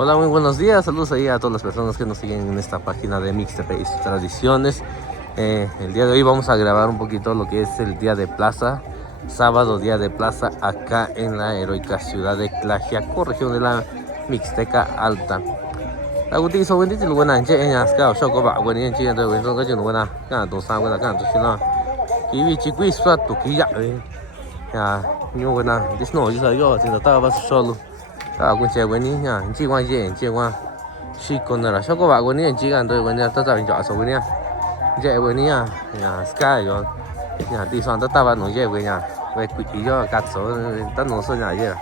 Hola, muy buenos días. Saludos ahí a todas las personas que nos siguen en esta página de Mixtape y sus tradiciones. El día de hoy vamos a grabar un poquito lo que es el día de plaza, sábado día de plaza acá en la heroica ciudad de Tlaxiaco, región de la Mixteca Alta. La guti so wendy tin wana je nya ska sho ko ba wen yin ji de wen zong ge jin wana ga do sa wana ga do shi na ki wi chi gui swa tu ki ya ya nyu wana dis no ji sa yo tin da ta ba sho lu ta gun che wen ni ya ji wan ye ji wan shi ko na la sho ko ba wen ni ji ga do wen ya ta ta ja so wen ya je wen ni ya ska yo ya di san ta ba no je wen ya we ku ji yo ga so ta no so nya ye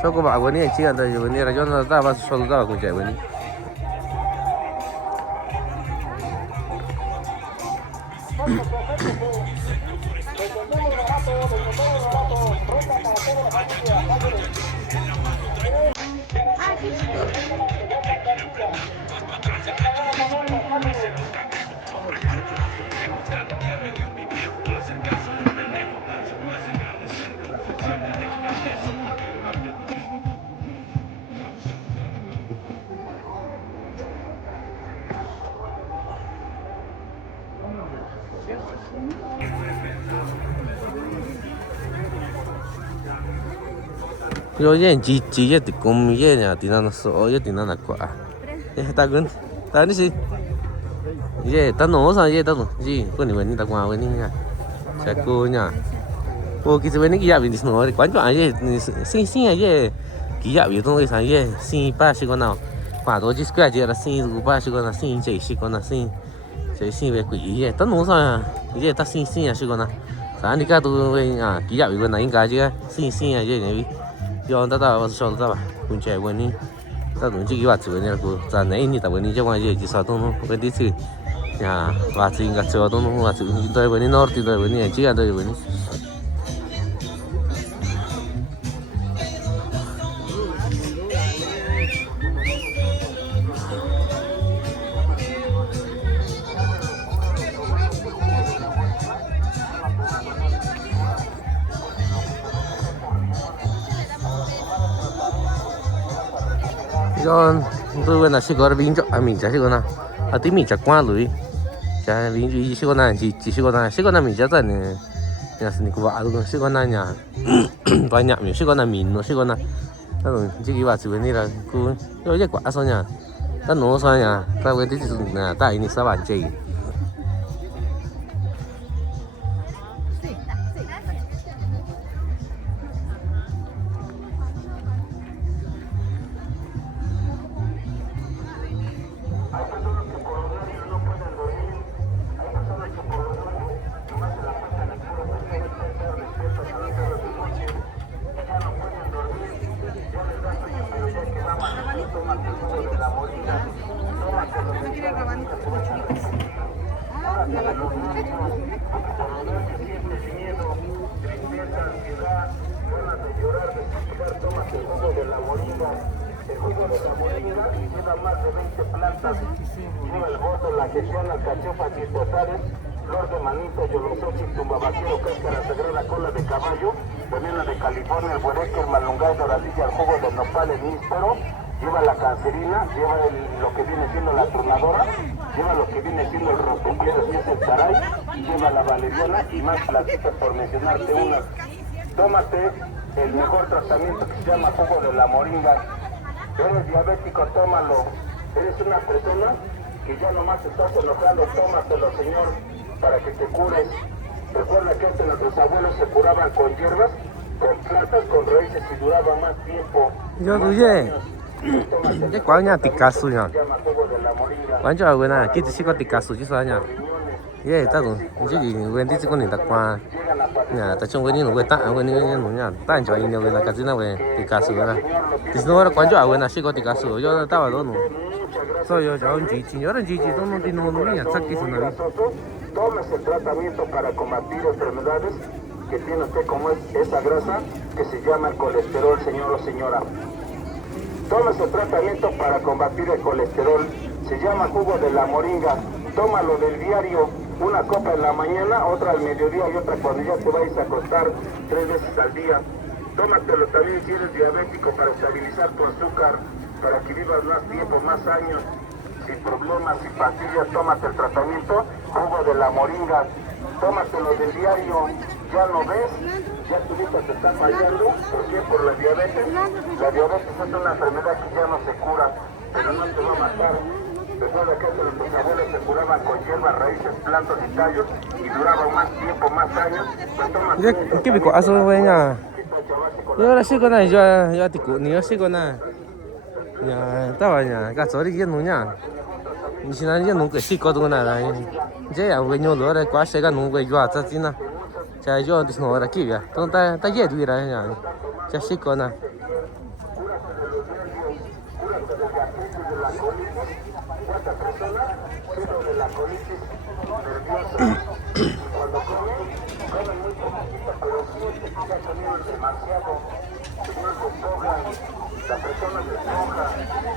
sho ko ba wen ni ji ga do wen ni la yo na ta ba sho lu ta gun che wen ni. Yo ye ji ye ti kum ye nya ti na so ye ti na kwa ye ta gun ta ni si ye ta no sa ye ta no ji ko ni wen ni ta kwa wen ni nya sa ko nya ko ki se wen ni ki ya bi ni no quan cho ye sin sin ye ki ya bi to ke sa ye sin pa si ko na kwa do ji square je la sin ru pa si ko na sin je si ko na sin je sin ve ku ye ta no sa ye ta sin sin ya si ko na sa ni ka tu we ki ya bi ko na in ka je sin sin ya ye ni yo ta ta was sho ta ba kun che wen ni ta dun ji wa zu ni ku za nei ni ta wen ni je wa ye ji sa dong no wen di ci ya wa zu ga zu dong no wa zu ni doi wen ni nor ti doi wen ni ji ga doi wen ni yo tôi bên là chỉ có viên cho mình chỉ có na à tí mình chỉ qua lưới chỉ viên chỉ có na chỉ có na mình chỉ tại này nhà sinh của vợ luôn chỉ có na nhà vài nhà mình chỉ có na mình nó chỉ có na ta rồi chỉ cái vợ chịu này là cứ yo chỉ quả sao nhà ta nấu sao nhà ta với tí là ta ini sao bạn chơi El jugo de la moringa lleva más de 20 plantas. Lleva el voto, la gestión, alcachofas y totales, flor de manito, yolosochi, tumbabaquero, cáscara sagrada, cola de caballo, veneno de California, el buereque, el malungay, doradilla, el jugo de nopal, el níspero, lleva la cancerina, lleva lo que viene siendo la tronadora, lleva lo que viene siendo el rompepiedras, que es el taray, lleva la valeriana y más plantitas por mencionarte unas. Tómate el mejor tratamiento que se llama jugo de la moringa. Eres diabético, tómalo. Eres una persona que ya nomás estás enojando, tómatelo, Señor, para que te cures. Recuerda que antes nuestros abuelos se curaban con hierbas, con plantas, con raíces y duraba más tiempo. yo tôi ye cái quán nhà tịch cá sấu nha quán cho người nào kia chỉ có tịch cá sấu chứ sao nha ye ta cũng chỉ quên đi chỉ có người ta qua nhà ta trong cái này nó quên ta quên cái nó nhà ta anh cho anh nhiều người là cái gì nào về tịch cá sấu là thì nó là quán cho người nào chỉ có tịch cá sấu cho ta vào đó nó rồi yo cho anh chị nhớ anh chị tôi nó đi nó nhà chắc cái gì nào Tomes el tratamiento para combatir enfermedades que tiene usted como es esa grasa que se llama el colesterol, señor o señora. Tomes el tratamiento para combatir el colesterol, se llama jugo de la moringa. Tómalo del diario, una copa en la mañana, otra al mediodía y otra cuando ya te vayas a acostar 3 veces al día. Tómatelo también si eres diabético para estabilizar tu azúcar. para que vivas más tiempo, más años, sin problemas, sin pastillas. Tómate el tratamiento, jugo de la moringa, tómatelo del diario. Ya lo ves, ya tu vista te está fallando. ¿Por qué? Por la diabetes. La diabetes es una enfermedad que ya no se cura, pero no te va a matar. Recuerda que nuestros abuelos se curaban con hierbas, raíces, plantas y tallos y duraban más tiempo, más años. Pues tómate ¿Qué pico? Aso buena. Yo ahora sí con yo tico, ni yo sí con ya estaba ya, acá sorry que no ya. Ni si nadie nunca sí con nada. Ya ya bueno lo ahora cuál se ganó güey yo hasta tina. Ya yo antes no era aquí ya. Entonces está ya tuviera ya. Ya sí con nada. cuando comen muy poquito, pero siempre que ya comieron demasiado, se deshojan, la persona se deshoja,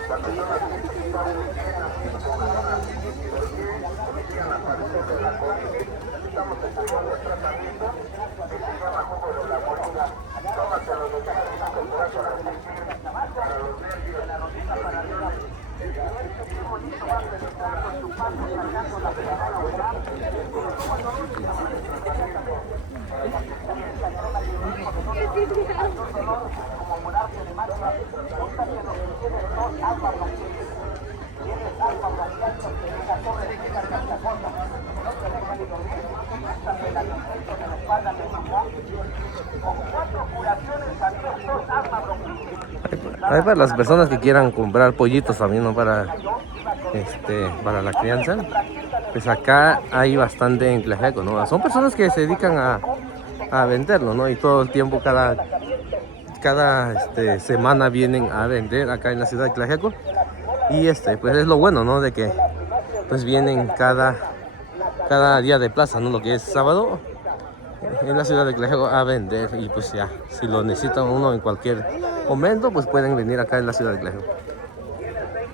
la persona siente que está muy llena, deshojada, porque comienzan a aparecer de la colitis. Estamos estudiando el tratamiento que se llama jugo de la moringa. Tómatelo de cada día con brazo para sentir, para los nervios, para Hay para las personas que quieran comprar pollitos también, ¿no? Para la crianza. Pues acá hay bastante en Tlaxiaco, ¿no? Son personas que se dedican a venderlo, ¿no? Y todo el tiempo, cada semana vienen a vender acá en la ciudad de Tlaxiaco. Y pues es lo bueno, ¿no? De que pues vienen cada día de plaza, ¿no? Lo que es sábado en la ciudad de Tlaxiaco a vender. Y pues ya, si lo necesita uno en cualquier momento, pues pueden venir acá en la ciudad de Tlaxiaco.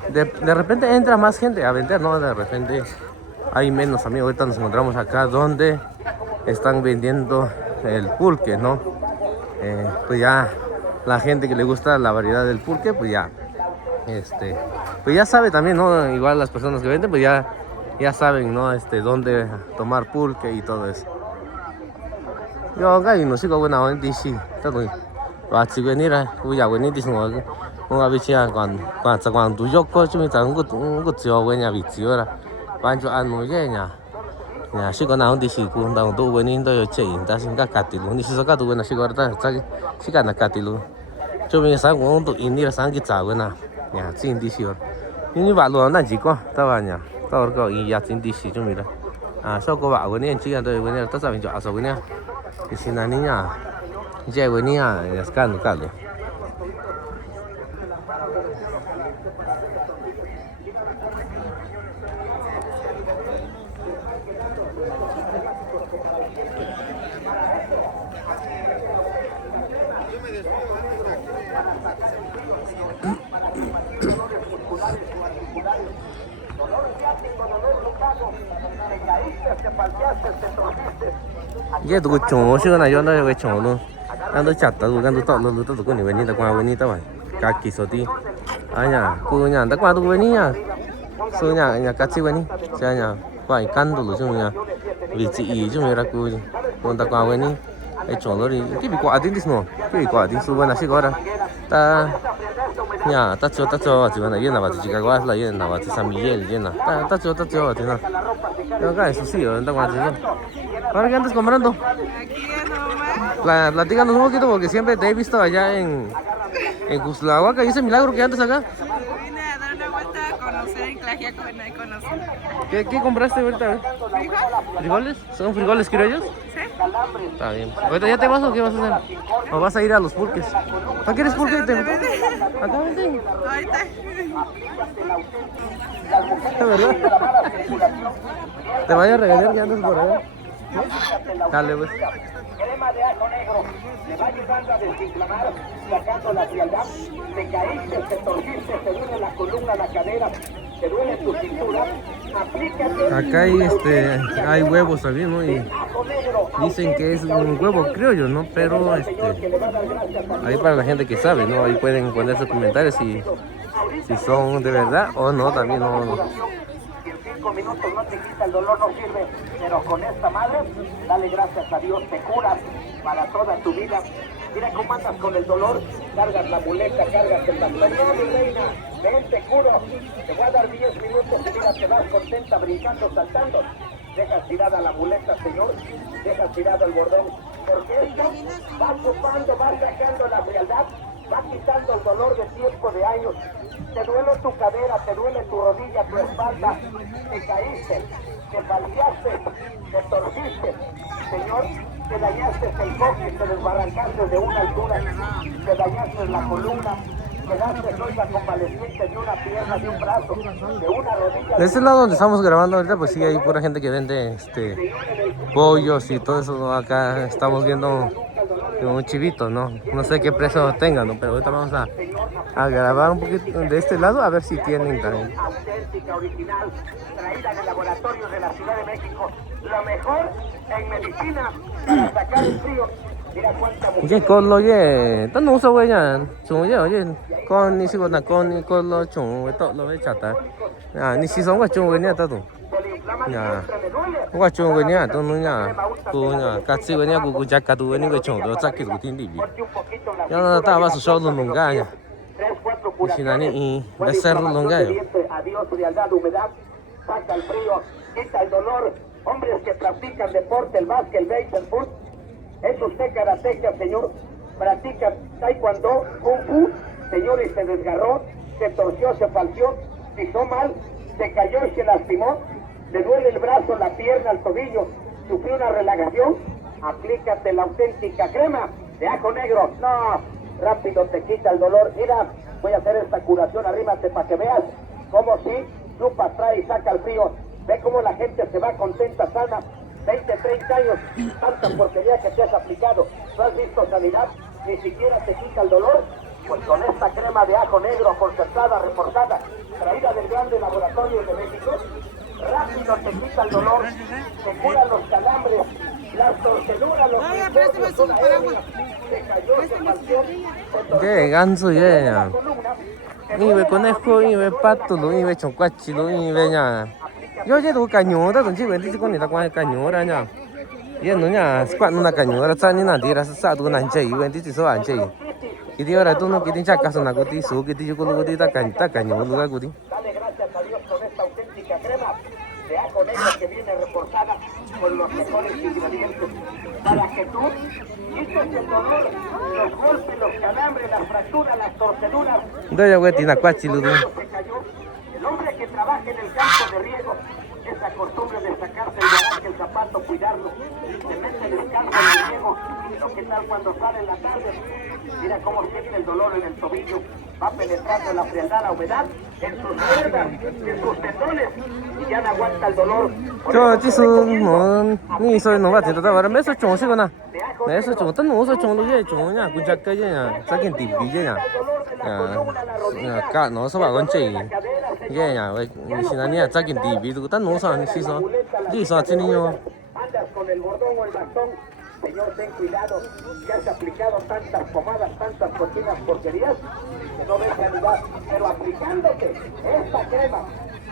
De repente entra más gente a vender, ¿no? De repente hay menos amigos. Ahorita nos encontramos acá donde están vendiendo el pulque, ¿no? Pues ya la gente que le gusta la variedad del pulque, pues ya pues ya sabe también, ¿no? Igual las personas que venden, pues ya saben, ¿no? Dónde tomar pulque y todo eso. Yo acá no sé cómo buena onda sí, está muy si venir voy a venir diciendo un abichia cuando tú yo coche me está un tío buena bichiora pancho anu ya sí con nada dice cuando tú veniendo yo che está sin catilu ni si saca tu buena sí corta está sí gana catilu yo me sa un tu india sang que cha buena ya sin dice ni va lo na chico estaba ya todo個y ya sin dice yo mira sau có bảo với anh chị anh tôi với anh tất cả mình chọn số với anh cái xin anh nhá chơi với anh là scan cả rồi. Vậy tụi chó xưa này cho nó cái chó luôn, ăn tôi chặt tụi ăn tôi tọt luôn tụi con này bên này qua bên này tao phải cá kỳ số ti, nhà cô nhà ta qua tụi bên này nhà, số nhà cá chi bên này, chơi nhà phải căn tụi chúng nhà, vị trí chúng mình ra cô ta qua bên này, cái chó đó đi cái bị quả đi nó, cái bị quả đi số bên này sẽ có ra, ta nhà ta cho chỉ bên này yên là chỉ cái quả là yên là chỉ xăm yên là ta cho thì nó, nó cái số xí ở ta qua chỉ ¿Para qué andas comprando? Aquí nomás. Platícanos un poquito porque siempre te he visto allá en Cuslahuaca y ese milagro que andas acá. Vine a dar una vuelta a conocer en Tlaxiaco, no hay conocer. ¿Qué compraste ahorita? ¿Frijoles? ¿Son frijoles criollos? Sí. Está bien. ¿Ahorita ya te vas o qué vas a hacer? ¿O vas a ir a los pulques? ¿Para qué eres pulque? ¿Acá vente? Ahorita. ¿De verdad? ¿Te vaya a regañar que andas por allá? Dale, pues. Crema de ajo negro le va ayudando a desinflamar, sacando la frialdad. Te caíste, te torciste, te duele la columna, la cadera, te duele tu cintura. Aplícate. Acá hay huevos también, ¿no? Y dicen que es un huevo criollo, ¿no? Pero ahí para la gente que sabe, ¿no? Ahí pueden poner sus comentarios si son de verdad o no, también no. Si en 5 minutos no te quita el dolor, no sirve. Pero con esta madre, dale gracias a Dios, te curas para toda tu vida. Mira cómo andas con el dolor, cargas la muleta, cargas el bastón. No, mi reina, ven, te curo. Te voy a dar 10 minutos y mira, te vas contenta, brincando, saltando. Dejas tirada la muleta, señor, dejas tirado el bordón. Porque esto va ocupando, va sacando la frialdad, va quitando el dolor de tiempo, de años. Te duele tu cadera, te duele tu rodilla, tu espalda, te caíste, te falseaste, te torciste, señor, te dañaste el coxis, te desbarrancaste de una altura, te dañaste la columna, quedaste hoy convaleciente de una pierna, de un brazo, de una rodilla. De este lado donde estamos grabando ahorita, pues sí, hay pura gente que vende pollos y todo eso, ¿no? Acá estamos viendo un chivito, ¿no? No sé qué precio tengan, ¿no? Pero ahorita vamos a grabar un poquito de este lado a ver si tienen también. Auténtica, original, traída en el laboratorio de la Ciudad de México. Lo mejor en medicina para sacar el frío. Mira cuánta mujer. Oye, con lo ye, tan no uso güey ya, oye, con ni siquiera con ni con lo chung, güey, todo lo ve chata. Ni si son güey chung güey ni a todo. Ya, güey chung güey ni a todo no ya, tú ya, casi güey ni a cu ya catu güey ni güey chung, lo saques güey tiene divi. Ya no estaba su show lo nunca ya. Y si nani y becerro nunca ya. Adiós, frialdad, humedad, saca el frío, quita el dolor. Hombres que practican deporte, el básquet, el béisbol, el fútbol. Es usted karateca, señor, practica taekwondo, kung fu, señor, y se desgarró, se torció, se falció, pisó mal, se cayó y se lastimó, le duele el brazo, la pierna, el tobillo, sufrió una relajación, aplícate la auténtica crema de ajo negro. No, rápido te quita el dolor. Mira, voy a hacer esta curación, arrímate para que veas cómo sí, chupa, trae y saca el frío. Ve cómo la gente se va contenta, sana. 20, 30 años, tanta porquería que te has aplicado. ¿No has visto sanidad? Ni siquiera te quita el dolor. Pues con esta crema de ajo negro concentrada, reforzada, traída del grande laboratorio de México, rápido te quita el dolor, te cura los calambres, las torceduras, los infiernos, toda hernia, se cayó, se partió, 예, ganso 예. 이왜 conejo, 이왜 pato, 이왜 총까치, 이왜냐. 요새도 cañora, donde vende con esta con cañora 냐. 얘 너냐, squat una cañora, sani na dira sa tu na nche, vende ti so anche. Kiti ora tu no kiti chakaso na kuti so kiti yo ko kuti ta caño lugar kuti. Dale gracias a Dios con esta auténtica crema de ajo negro que viene reforzada con los mejores ingredientes para que tú quites el dolor, los golpes, los calambres, las fracturas, las torceduras. Ndoya we tina kwachi lu. Se cayó. El hombre que trabaja en el campo de riego, esa costumbre de sacarse el garaje, el zapato, cuidarlo, se mete descalzo en el riego, pero qué tal cuando sale en la tarde, mira cómo siente el dolor en el tobillo, va penetrando la frialdad, la humedad, en sus cuerdas, en sus tendones, y ya no aguanta el dolor. 저 지수 뭐 이서 너가 된다 말아 매서 종시거나 매서 종도 노서 종도 예 종냐 군작까지냐 자긴 디비제냐 야 노서 봐 건지 예냐 왜 신나냐 자긴 디비도 단 노서 안 시서 리서 지니요 Andas con el bordón o el bastón, señor, ten cuidado, que has aplicado tantas pomadas, tantas cochinas porquerías, que no ves sanidad, pero aplicándote esta crema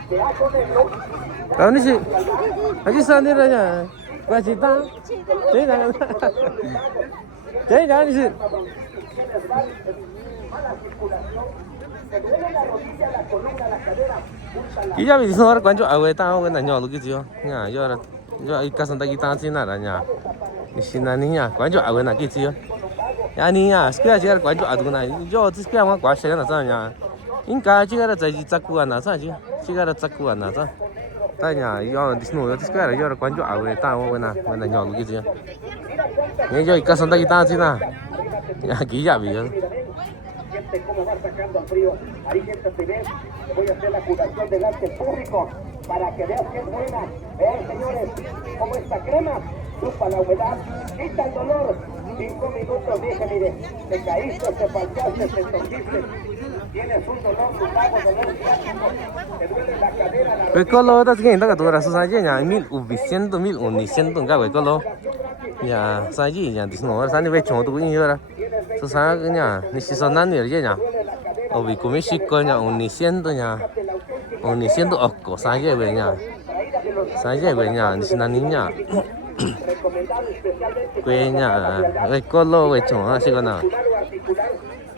de ajo negro, 아니 씨 아직 산이라냐 과지다 제가 제가 아니 씨 mala circulación, te duele la rodilla, la columna, la cadera, úsala. 이자 비서 할 관조 아왜 따오 근데 녀 루기지요 야 여라 여 이까선 따기 따지나라냐 신나니냐 관조 아왜 나기지요 야니야 스크야 지가 관조 아두나 저 스크야 뭐 과시가 나잖냐 인가 지가 자지 잡고 나서 지가 잡고 나서 따냐 여 디스노 여 스크야 여 관조 아왜 따오 왜나 녀 루기지요 여 이까선 따기 따지나 야 기자 비요 Siente cómo va sacando al frío. Ahí gente te ves. Voy a hacer la curación delante del público para que veas que es buena. Vean, señores, como esta crema chupa la humedad, quita el dolor. 5 minutos dije, mire, te caíste, te faltaste, te torciste. Tienes un dolor lumbago, dolor ciático, te duele la cadera, la 왜 걸로 다 지금 인다가 돌아서 사지냐 1500 1600 가 왜 걸로 야 사지 야 디스노 산이 왜 정도 이거라 저 사그냐 니 시선 난이 이제냐 Obikumishi-konya, uniciendo-nya. Uniciendo osco, saye-we-nya. Saye-we-nya, nisinani-nya. Kwe-nya, we-kolo, we-chon, así-gana.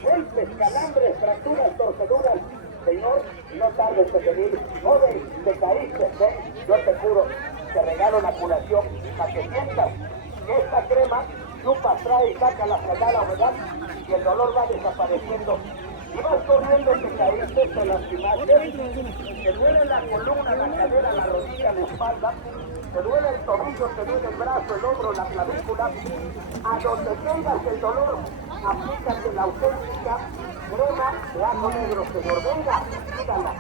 Golpes, calambres, fracturas, torceduras. Señor, no tardes en venir. Joven, te caíste, ven, yo te juro, te regalo una curación para que sientas que esta crema chupa, trae y saca la fregada humedad y el dolor va desapareciendo. Y vas corriendo, te caíste, te lastimaste, te duele la columna, la cadera, la rodilla, la espalda, te duele el tobillo, te duele el brazo, el hombro, la clavícula. A donde tengas el dolor, aplícate la auténtica crema de ajo negro, señor. Venga, dígala.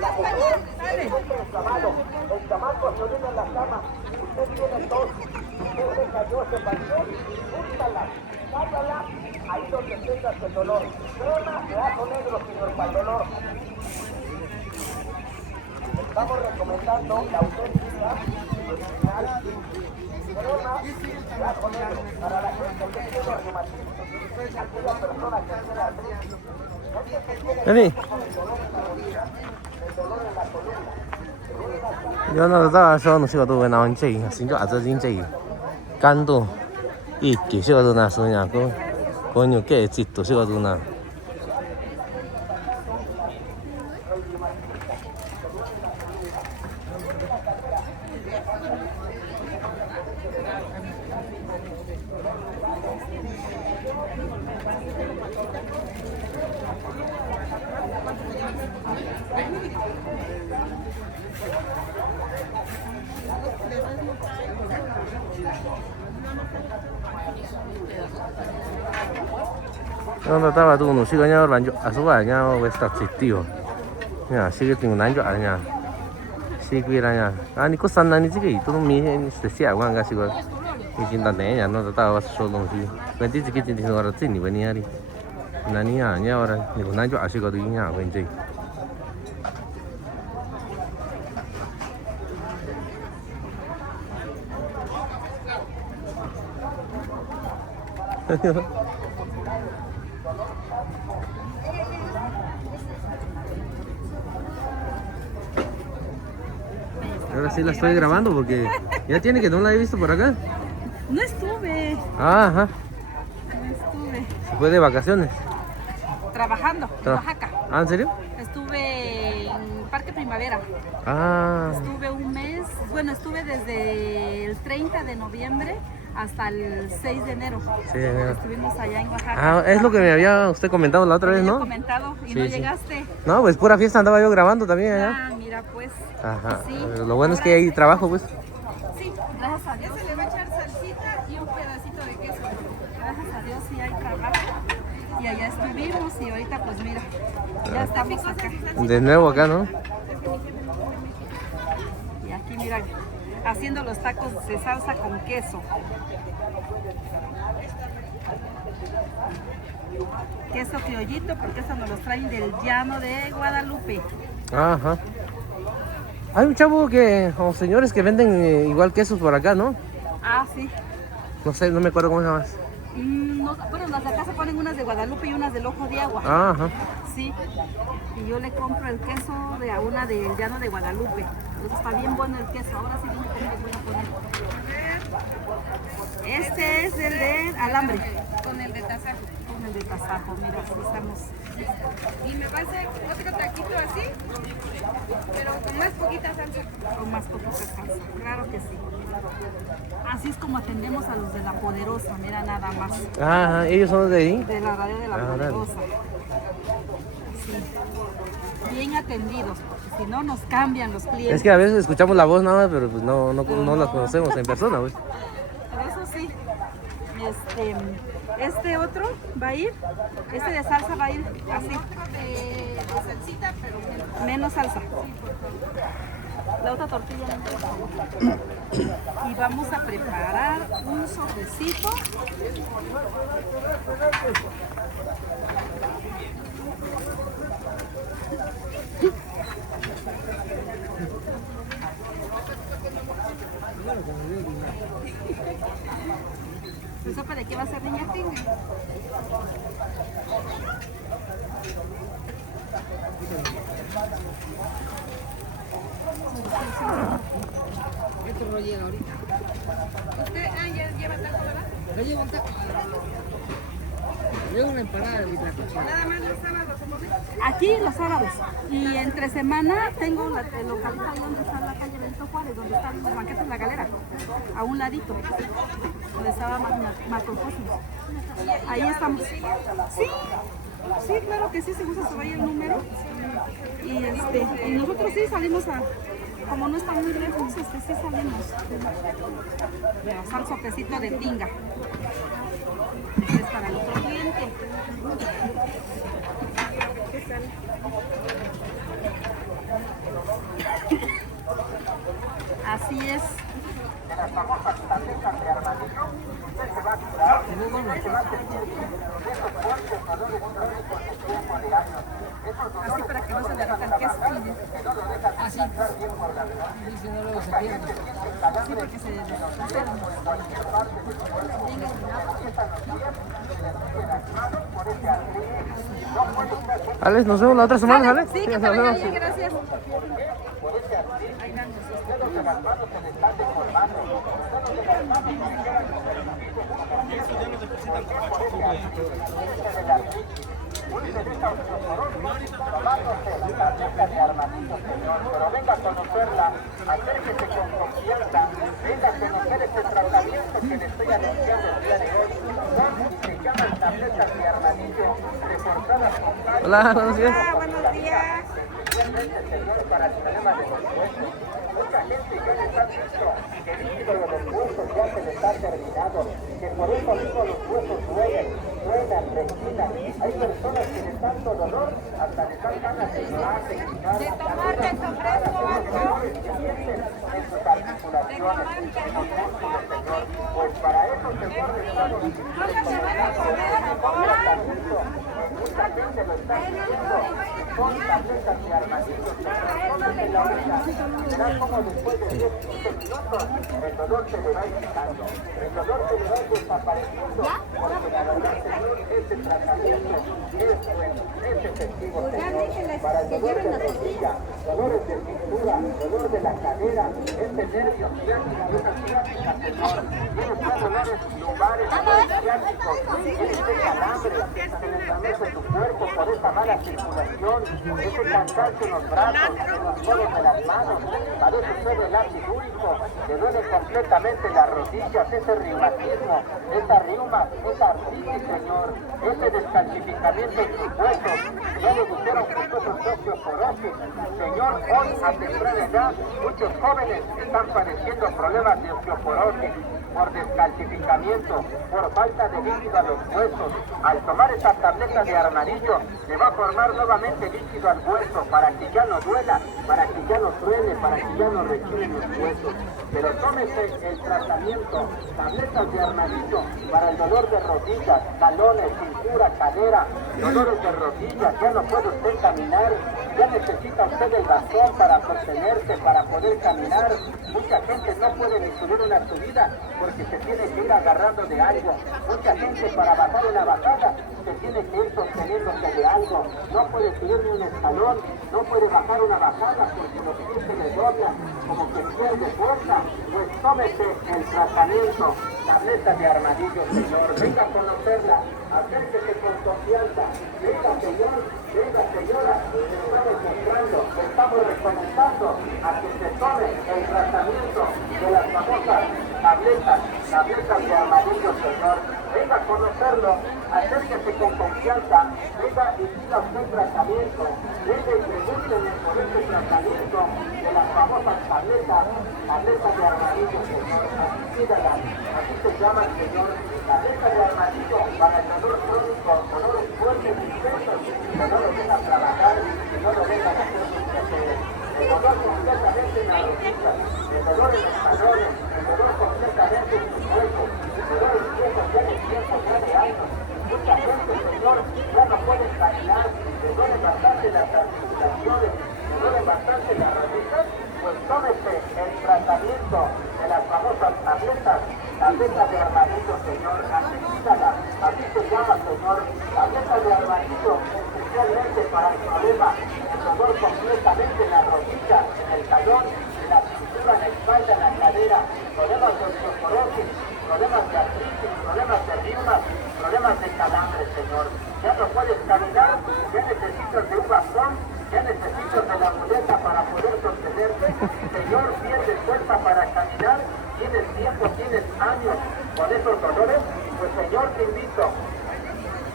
La mujer se encuentra inflamado, el chamaco se orina en la cama, usted tiene tos, usted se cayó, se partió, úntala, sácala, ahí donde tengas el dolor. Crema de ajo negro, señor, para el dolor. Estamos recomendando la auténtica, original, crema de ajo negro, para la gente que tiene reumatismo, aquella persona que tiene artritis. Vení. Yo no estaba yo no sé cuánto voy a nacer chey, así yo hace sin chey. Canto y que se va a donar soñar con coño que chito se va a donar. Nó ta tu nó xí nhau làm cho số bài nhau với sạch thịt tiêu nha xí cái tiếng đánh cho anh nha xí cái này nha anh có sẵn anh chỉ cái tôi mi sẽ xí áo ngang cái xí cái chính là này nha nó ta vào số đông xí cái tí cái tiếng nó là gì vậy nhỉ đi nãy nha nhau rồi nhiều đánh cho xí cái tôi nha bên gì Ahora sí la estoy grabando porque ya tiene que no la he visto por acá. No estuve, Ajá. no estuve. Se fue de vacaciones. Trabajando en Oaxaca. ¿Ah, en serio? Estuve en Parque Primavera. Ah. Estuve un mes, bueno, estuve desde el 30 de noviembre hasta el 6 de enero. Sí, Estuvimos allá en Oaxaca. ah, es lo que me había usted comentado la otra vez, Había ¿no? comentado y Sí, no sí. llegaste. No, pues pura fiesta andaba yo grabando también allá. Ah, mira pues. Ajá. Sí. Pero lo bueno es que hay trabajo, pues. Sí, gracias a Dios. Se le va a echar salsita y un pedacito de queso. Gracias a Dios sí hay trabajo. Y allá estuvimos y ahorita pues mira, ya estamos acá. De nuevo acá, ¿no? Y aquí mira, haciendo los tacos de salsa con queso. Queso criollito porque eso nos los traen del llano de Guadalupe. Ajá. Hay un chavo que, o señores que venden igual quesos por acá, ¿no? Ah, sí. No sé, no me acuerdo cómo se llama. No, bueno, las de acá se ponen unas de Guadalupe y unas del Ojo de Agua. Ajá. Sí. Y yo le compro el queso de a una del llano de Guadalupe. Entonces está bien bueno el queso. Ahora sí dime cómo le voy a poner. Este es el de alambre. Con el de tasajo. Con el de tasajo, mira, así estamos. Y me pasa otro taquito así, pero con más poquita salsa. Con más poquita salsa, claro que sí. Así es como atendemos a los de La Poderosa, mira nada más. Ah, ellos son de ahí. De la radio de La Ah, dale. Poderosa. Sí. Bien atendidos, porque si no nos cambian los clientes. Es que a veces escuchamos la voz nada más, pero pues no las conocemos en persona, pues. Pero eso sí. Este otro va a ir, este de salsa va a ir así. De salsita, pero Menos salsa. La otra tortilla. Y vamos a preparar un sofrecito. ¿La sopa de qué va a ser, niña? Esto no llega ahorita. Usted, ya lleva taco, ¿verdad? Yo llevo un taco. Llevo una empanada de mi plato. Nada más los sábados, ¿cómo ves? Aquí los sábados. Y entre semana tengo la localidad ahí donde está la calle Benito Juárez, donde están los banquetes La Galera, a un ladito, donde estaba Macrocosmos. Ahí estamos. Sí, sí, claro que sí, se gusta por ahí el número. Y nosotros sí salimos como no está muy lejos, sí salimos. A un sopecito de pinga. Es para el otro cliente. Así es. Así para que no se derroten, que es fino. Así. Y si no, luego se pierde. Sí, porque se derrotan. Alex, nos vemos la otra semana, Alex. Sí, que te nos vaya vemos. bien, gracias. Pero venga a conocerla, acérquese con confianza, venga a conocer este tratamiento que le estoy anunciando el día de hoy. Son, se llaman tabletas de armadillo reforzadas con calcio. Hola, buenos días. Buenos días. Especialmente, señor, para el problema de los huesos. Mucha gente ya les ha dicho que el líquido de los huesos ya se les ha terminado, que por eso mismo los huesos duelen, truenan, rechinan. Hay personas que de tanto dolor hasta les dan ganas de llorar, de gritar, de tomar dolores que sienten en sus articulaciones, en sus músculos, señor. Pues para eso, señor, estamos mucha gente lo está diciendo, son tabletas de armadillo, señor, tómese la hora, verá cómo después de 10, 15 minutos el dolor se le va quitando, el dolor se le va desapareciendo, porque la verdad, señor, este tratamiento es efectivo, señor, para el dolor de rodilla, dolores de cintura, dolor de la cadera, este nervio ciático, esa ciática, señor, tiene usted dolores lumbares, dolores ciáticos, tiene usted calambre, se le enfermece tu cuerpo por esa mala circulación, ese cansancio en los brazos, en los codos de las manos, padece usted el ácido úrico, le duele completamente las rodillas, ese reumatismo, esa reuma, esa artritis, señor, ese descalcificamiento en sus huesos, ya le dijeron que esto es osteoporosis, señor, hoy a temprana edad muchos jóvenes están padeciendo problemas de osteoporosis, por descalcificamiento, por falta de líquido a los huesos. Al tomar esta tableta de armadillo, le va a formar nuevamente líquido al hueso para que ya no duela, para que ya no truene, para que ya no rechinen los huesos. Pero tómese el tratamiento, tabletas de armadillo para el dolor de rodillas, talones, cintura, cadera, dolores de rodillas, ya no puede usted caminar, ya necesita usted el bastón para sostenerse, para poder caminar. Mucha gente no puede ni subir una subida porque se tiene que ir agarrando de algo. Mucha gente para bajar una bajada se tiene que ir sosteniéndose de algo. No puede subir ni un escalón, no puede bajar una bajada porque los pies se le doblan, como que pierde fuerza. Pues tómese el tratamiento, tableta de armadillo, señor. Venga a conocerla, acérquese con confianza. Venga, señor, venga, señora. Le estamos mostrando, le estamos recomendando a que se tome el tratamiento de las famosas tabletas de armadillo, señor. Venga a conocerlo, acérquese con confianza, venga y siga usted el tratamiento, venga y pregúntele por este tratamiento de las famosas tabletas de armadillo, señor. Así sígalas, así se llaman, señor. Tableta de armadillo para el dolor crónico, dolores fuertes y intensos, que no lo dejan trabajar, que no lo dejan hacer sus quehaceres. El dolor completamente en las rodillas, el dolor en los talones, el dolor completamente en sus huesos, el dolor en viejos ya de tiempo, ya de años. Mucha gente, señor, ya no puede caminar, le duele bastante las articulaciones, le duele bastante las rodillas, pues tómese el tratamiento de las famosas tabletas de armadillo, señor. Así sígala, así se llama, señor. Tabletas de armadillo, especialmente para el problema de dolor muleta para poder sostenerte. Señor, pierdes fuerza para caminar, tienes tiempo, tienes años con esos dolores. Pues Señor, te invito,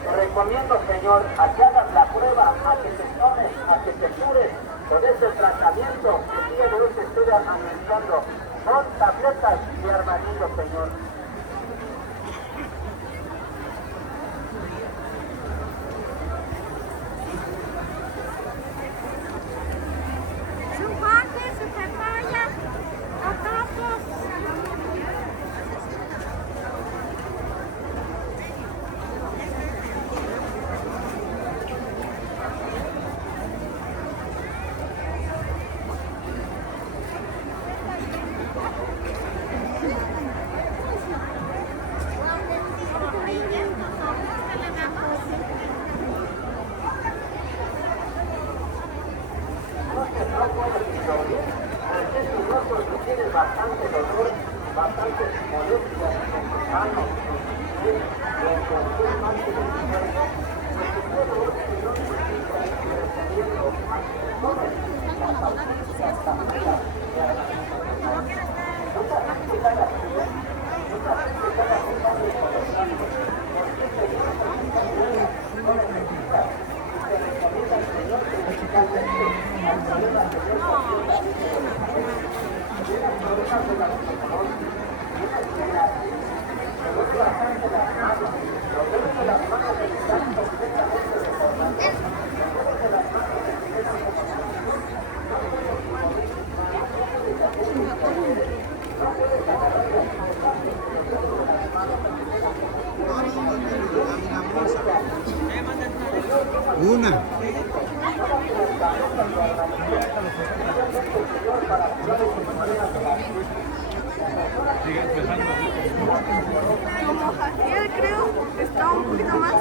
te recomiendo, Señor, a que hagas la prueba, a que te tomes, a que te cures con ese tratamiento que el día de hoy te estoy administrando. Son tabletas de armadillo, Señor. Tienes bastante dolor, bastante molestia en tus manos, en cualquier parte de tu cuerpo, pues tu cuerpo, Señor, recomiendo a que te tomes las auténticas tabletas de armadillo. Mucha gente cada día, mucha gente cada vez está desconociendo por qué Señor no necesita y te recomienda el Señor principalmente al problema que Dios atienda. Tienes problemas de la respiración, tienes migraña, te duele bastante las manos, los dedos de las manos están completamente deformados, los dedos de las manos se quedan como no puedes mover, no puedes agarrar los espacios de los dedos de las manos, se te quedan como una. Como Jaciel, creo, está un poquito más.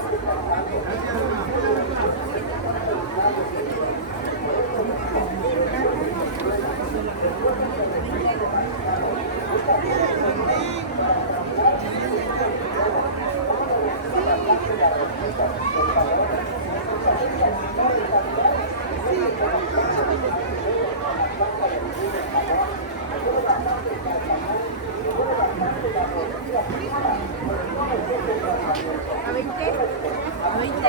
¿A 20? ¿A 20?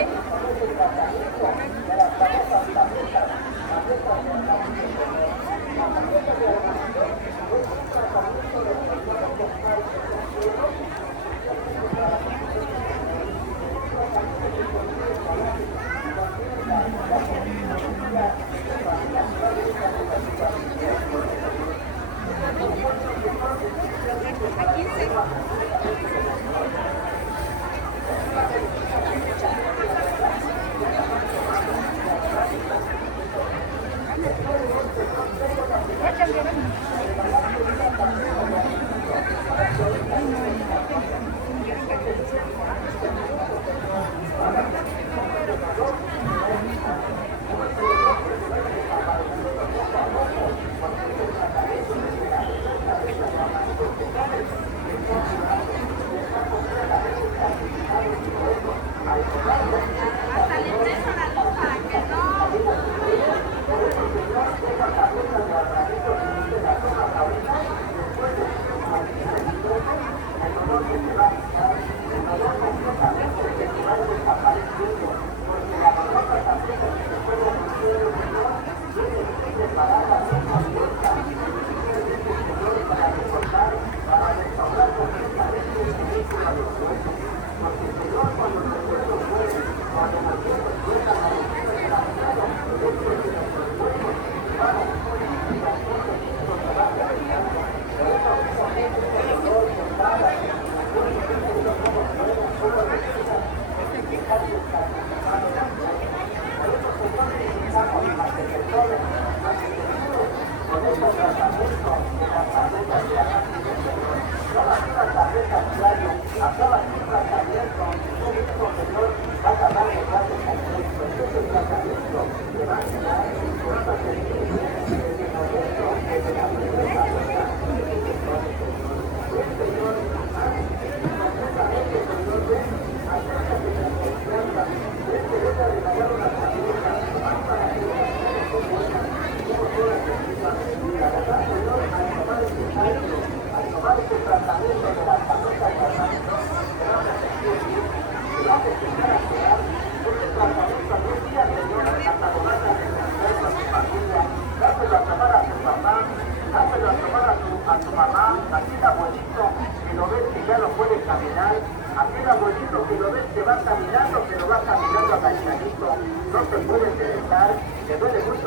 A 15. Hasta le preso la luz para que no.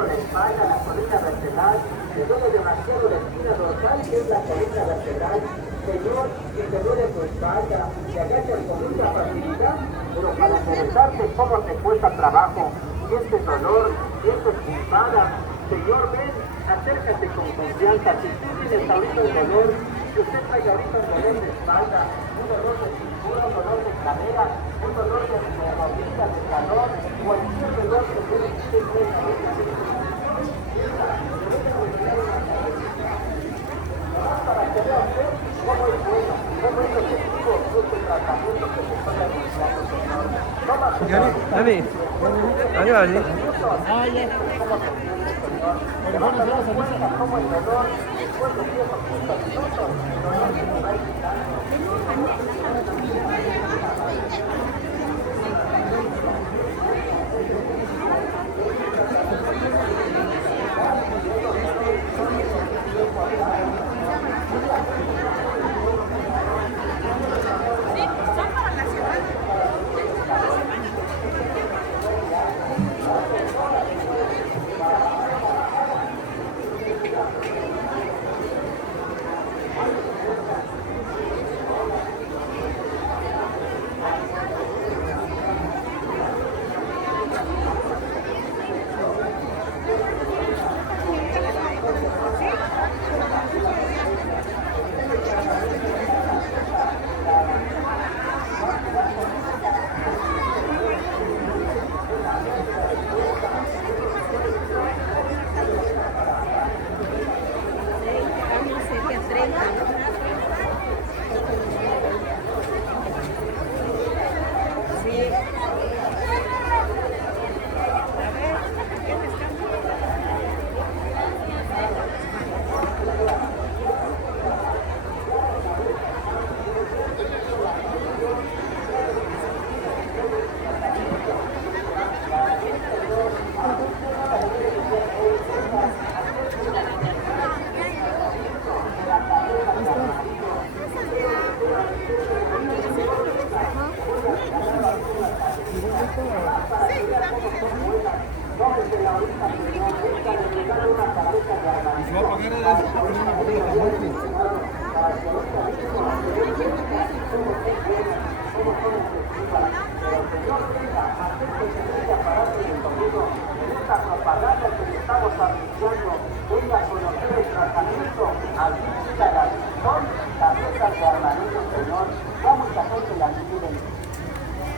la espalda, la columna vertebral, el duele demasiado la espina dorsal, que es la columna vertebral. Señor, que te duele tu espalda, te agachas con mucha facilidad, pero para interesarte cómo te cuesta trabajo, sientes dolor, sientes punzada. Señor, ven, acércate con confianza. Si tú tienes ahorita un dolor, si usted trae ahorita un dolor de espalda, un dolor de cintura, un dolor de cadera, un dolor de rodillas, de calor, cualquier dolor que usted tenga ahorita, para que vea usted cómo es bueno, cómo es efectivo este tratamiento que se está realizando, Señor. Toma su Dani, Dani, Dani. como el dolor después de 10 o 15 minutos, el dolor que nos va a quitar.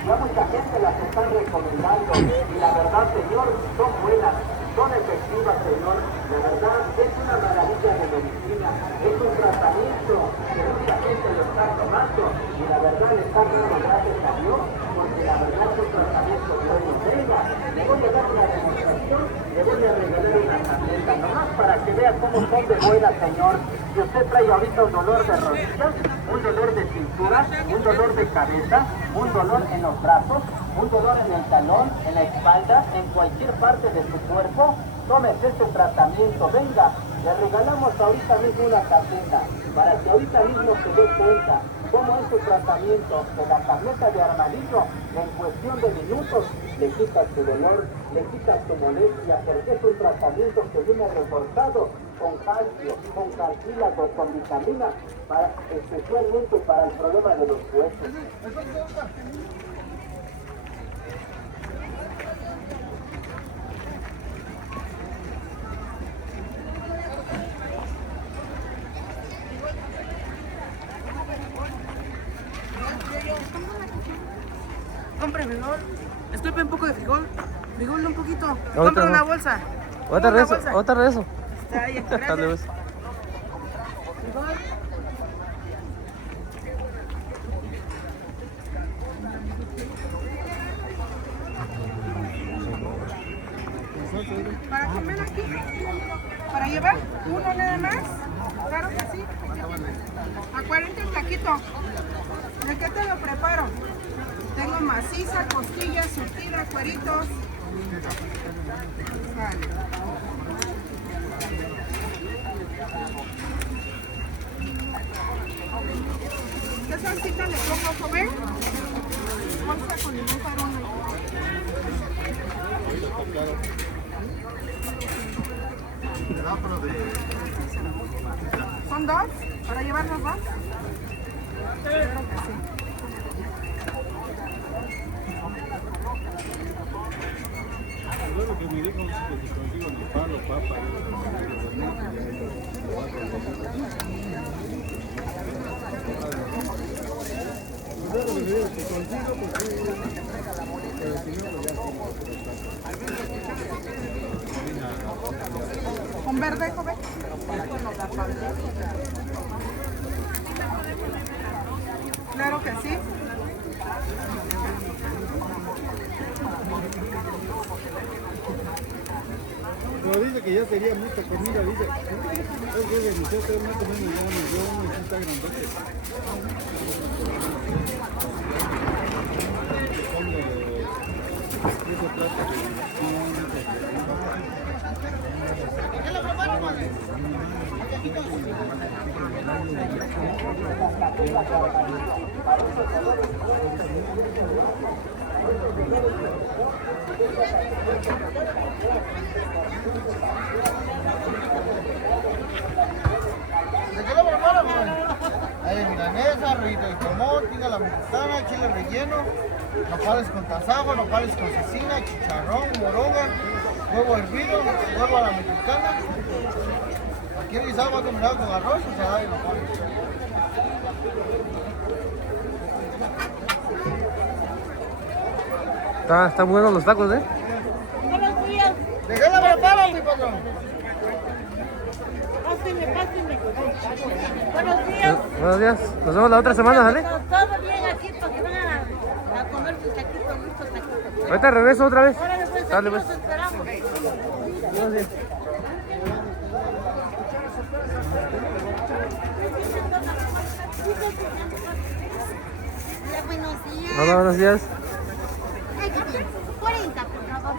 Ya mucha gente las están recomendando y la verdad, Señor, son buenas, son efectivas, Señor. La verdad, es una maravilla de medicina, es un tratamiento que mucha gente lo está tomando y la verdad le está dando gracias a Dios porque la verdad es un tratamiento bueno. Venga, le voy a dar una demostración, le voy a regalar una tableta, nomás para que vea cómo son de buenas, Señor. Si usted trae ahorita un dolor de rodillas, un dolor de cintura, un dolor de cabeza, un dolor en los brazos, un dolor en el talón, en la espalda, en cualquier parte de su cuerpo, tomes este tratamiento. Venga, le regalamos ahorita mismo una tarjeta para que ahorita mismo se dé cuenta cómo es su tratamiento de la tableta de armadillo. En cuestión de minutos le quita su dolor, le quita su molestia, porque es un tratamiento que viene reforzado con calcio, con cartílago, con vitamina, especialmente para el problema de los huesos. Compre frijol, esculpe un poco de frijol, frijol un poquito, compre una bolsa. Otra regreso. Está bien, gracias. Frijol. ¿Para comer aquí? ¿Para llevar uno nada más? Claro que sí. A 40 el taquito. ¿De qué te lo preparo? Tengo maciza, costillas, surtida, cueritos. Vale. ¿Qué salsita le pongo, joven? Bolsa con limón para uno. ¿Son dos? ¿Para llevar los dos? Creo que sí. ¿Con verde, joven? Claro que sí. Pero dice que ya sería mucha comida, dice. Es que de nosotros más o menos ya nos dio una cinta grandote. ¿De qué lo preparan? Hay milanesa, rollito de jamón, tinga la mexicana, chile relleno, nopales con tasajo, nopales con cecina, chicharrón, moronga, huevo hervido, huevo a la mexicana. Aquí el guisado va combinado con arroz y ensalada y nopales. Están buenos los tacos, ¿eh? ¿De qué lo preparan, mi patrón? Páseme. Buenos días. Buenos días. Nos vemos la otra semana, ¿sale? Todo bien aquí para que vayan a comer sus taquitos, muchos taquitos. Ahorita regreso otra vez. Órale, pues, Dale, aquí pues. los esperamos. Buenos días. Hola, buenos días. Hola, buenos días. 40, por favor.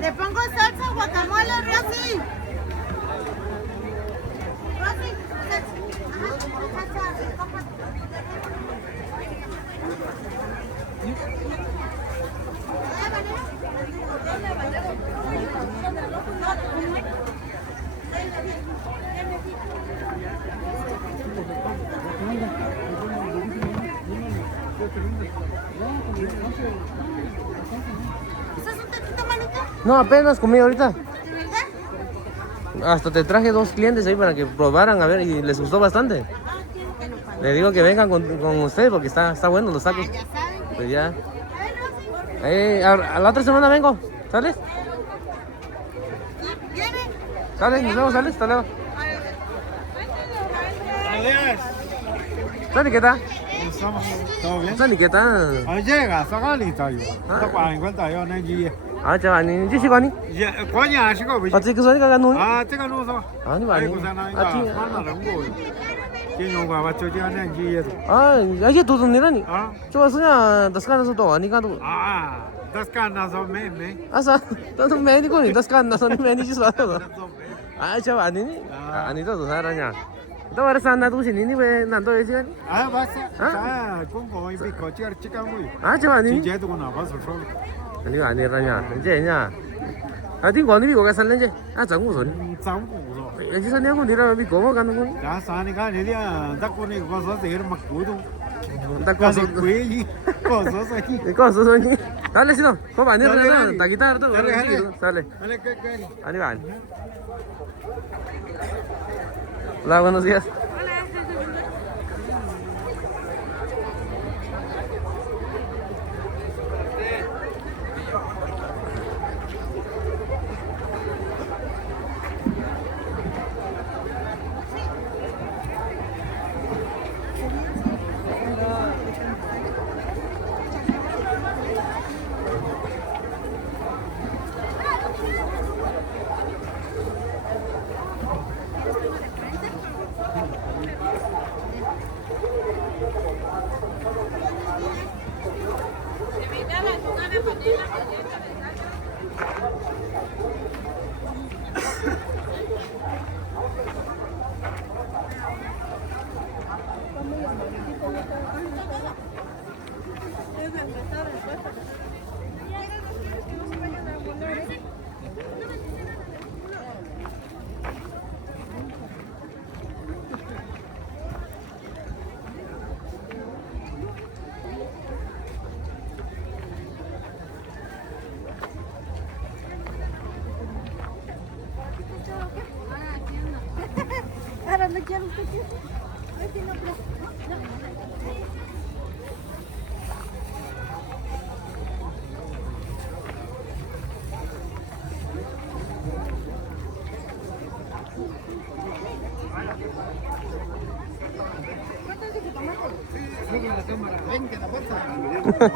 Le pongo salsa, guacamole, Rosy. Rosy, ¿Estás un taquito, manito? No, apenas comí ahorita. ¿De verdad? Hasta te traje 2 clientes ahí para que probaran, a ver, y les gustó bastante. Le digo que vengan con usted porque está bueno los tacos. Ya saben. Pues ya. A ver, Rosy. A la otra semana vengo. ¿Sales? ¿Viene? ¿Sales? Nos vemos, ¿sales? Hasta luego. ¿Sales qué tal? Estamos, ¿todo bien? ¿Sales qué tal? Ahí llega, saca lista yo. Está 40 yo, no hay 아, 제가 아니, 이제 시간이? 관이 아시고 보시. 어떻게 소리가 가노니? 아, 제가 누워서. 아니, 많이. 아이고 사나이가 아, 하나를 거. 진용과 맞춰지 않는 지에도. 아, 이게 도둑이라니. 아, 좋았으냐, 다스카나서도 아니가도. 아, dascanna서 매매. 아사, 너도 매니고니, 다스카나서니 매니지 소아도. 아, 저 아니니? 아니다, 너 사라냐. 또 알아서 안 놔두고 시니 왜 난도 왜 시간이? 아, 봤어. 자, 공공이 비고 찍어 뭐. 아, 저 아니니? 진짜도 나와서 소. 아니가 아니라냐. 이제 냐. 아, 딩 거니 비고 가살래 이제. 아, 장고 소니. 장고서. 여기 사냐고 니라 비고 뭐 가는 거니? 야, 사니까 아니야. 닦고니 거서 제일 막 고도. 딱 가서 이 거서서 이. 이거 소소니. 달래 시도. 거 많이 Dale, 들어서 dale. 다 기타르도 Dale, dale. 달래. Dale, ¿qué? 아니가 아니. Hola, buenos días. ¿Dónde quiere usted?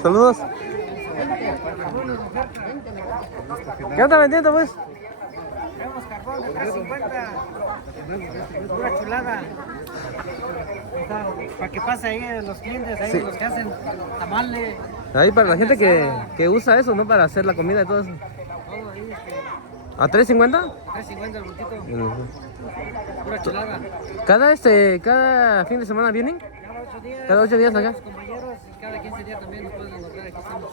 Saludos. ¿Qué anda vendiendo, pues? Tenemos carbón de 3.50. Pura chulada. Para que pase ahí los clientes, ahí Sí. los que hacen tamales. Ahí para la gente que usa eso, ¿no? Para hacer la comida y todo eso. Todo ahí, ¿A 3.50? 3.50 el bultito. Ujú. Pura chulada. ¿Cada fin de semana vienen? Cada 8 días. ¿Cada 8 días acá? Los compañeros y cada 15 días también nos pueden encontrar. Aquí estamos.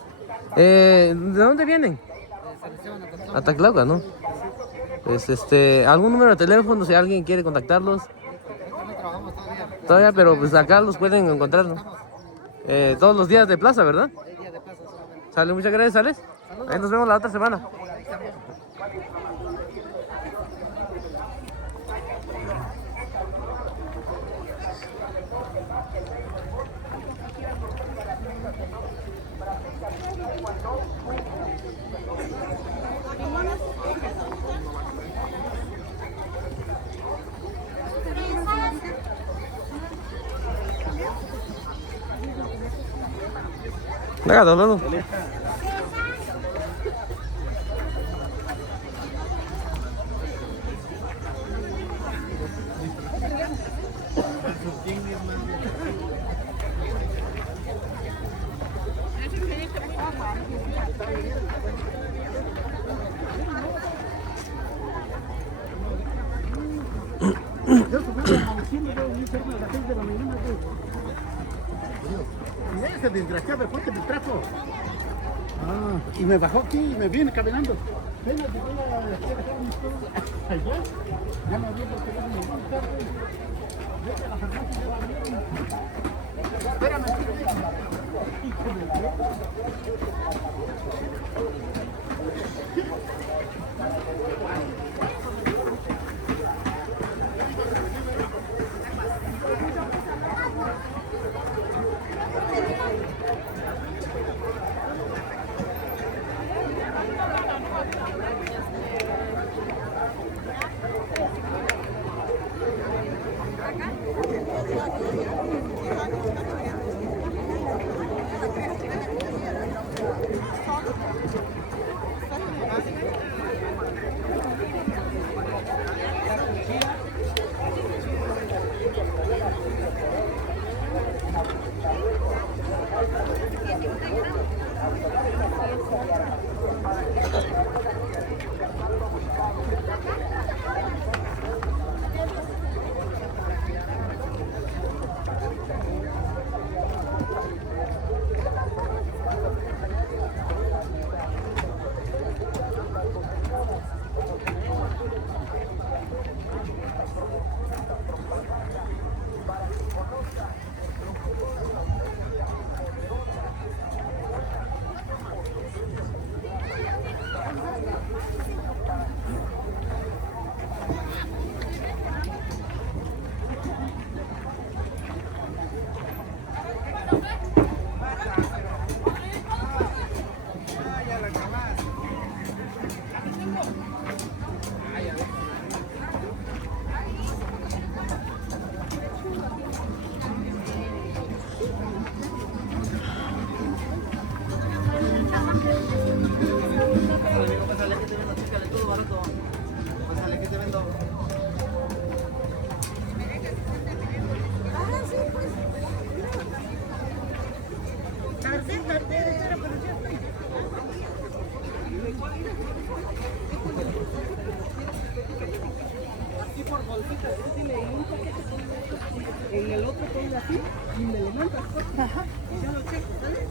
¿De dónde vienen? San Esteban, Atacama. Ataclauca, ¿no? Pues ¿algún número de teléfono si alguien quiere contactarlos? No trabajamos todavía. Todavía, pero pues acá los pueden encontrar, ¿no? Todos los días de plaza, ¿verdad? Hay día de plaza solamente. Sale, muchas gracias, Alex. Ahí nos vemos la otra semana. Venga, Lolo. Ese desgraciado fue que me trajo. Y me bajó aquí y me viene caminando. Ven, te voy a dejar mis cosas allá. Ya me abrió el teléfono muy tarde. Vete a la farmacia, ya la abrieron. Espérame, hijo de la... En el otro ponle así y me lo mandas. Ajá. Yo lo checo, ¿vale?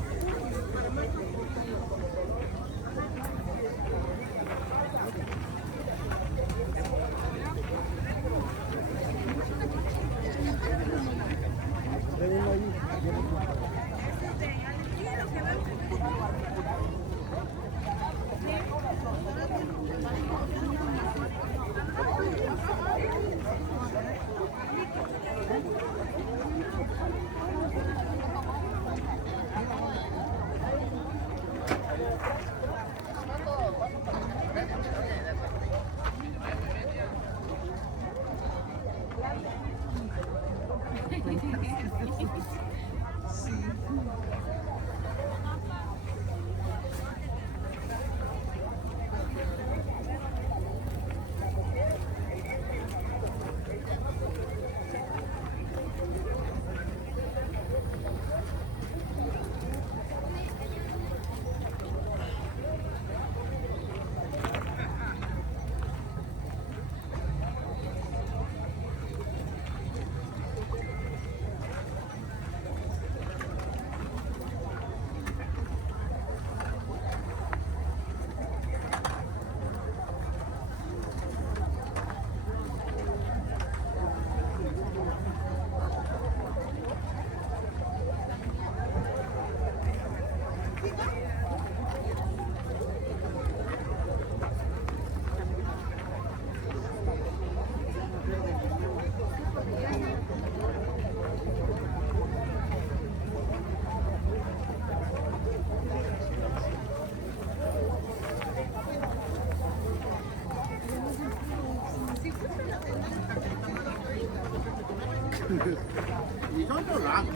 Y son otro lado.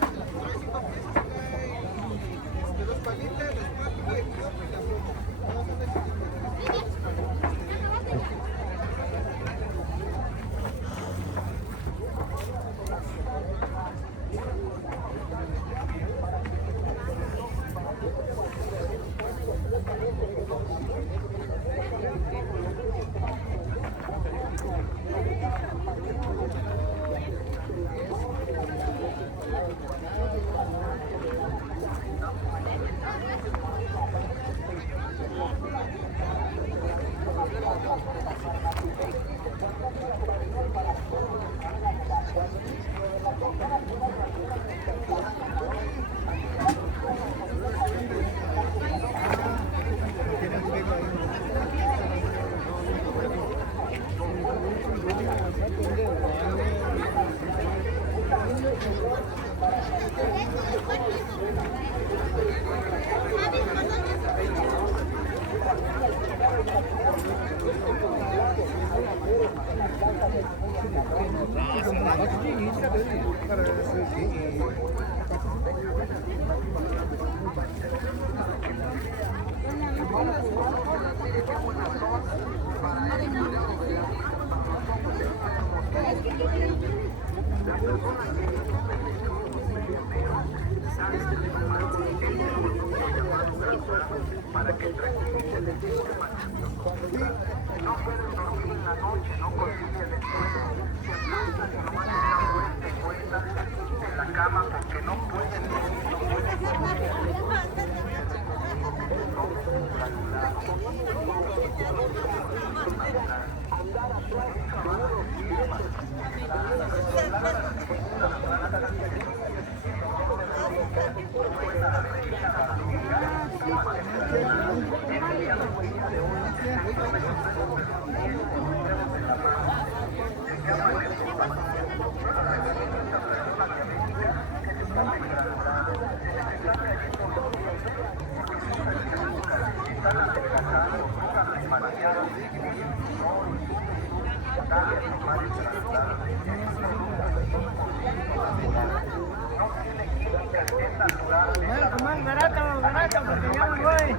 Para que tranquilicen el sistema. No pueden dormir en la noche, no consiguen el sueño. Se acuestan y nomás están vuelta y vuelta en la cama porque no pueden dormir, no pueden dormir. Barato, porque ya me voy.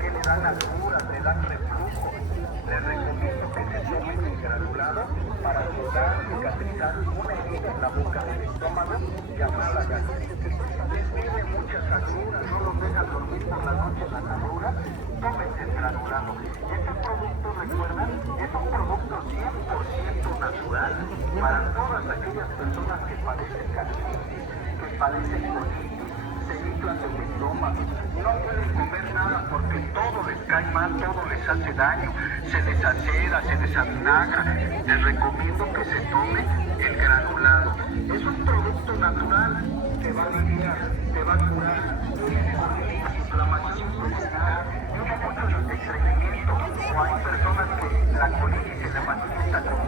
Que le dan agruras, le dan reflujo. Les recomiendo que se tomen el granulado para ayudar a cicatrizar una herida en la boca del estómago llamada gastritis. Les viene muchas agruras, no los dejan dormir por la noche en la agruras, tómense el granulado. Este producto, recuerdan, es un producto 100% natural para todas aquellas personas que padecen gastritis, que padecen colitis, se inflan el estómago, no pueden comer nada porque todo les cae mal, todo les hace daño, se les acera, se les avinagra. Les recomiendo que se tome el granulado. Es un producto natural, te va a aliviar, te va a curar, tiene colitis, inflamación intestinal, tiene mucho estreñimiento, o hay personas que la colitis se le manifiesta como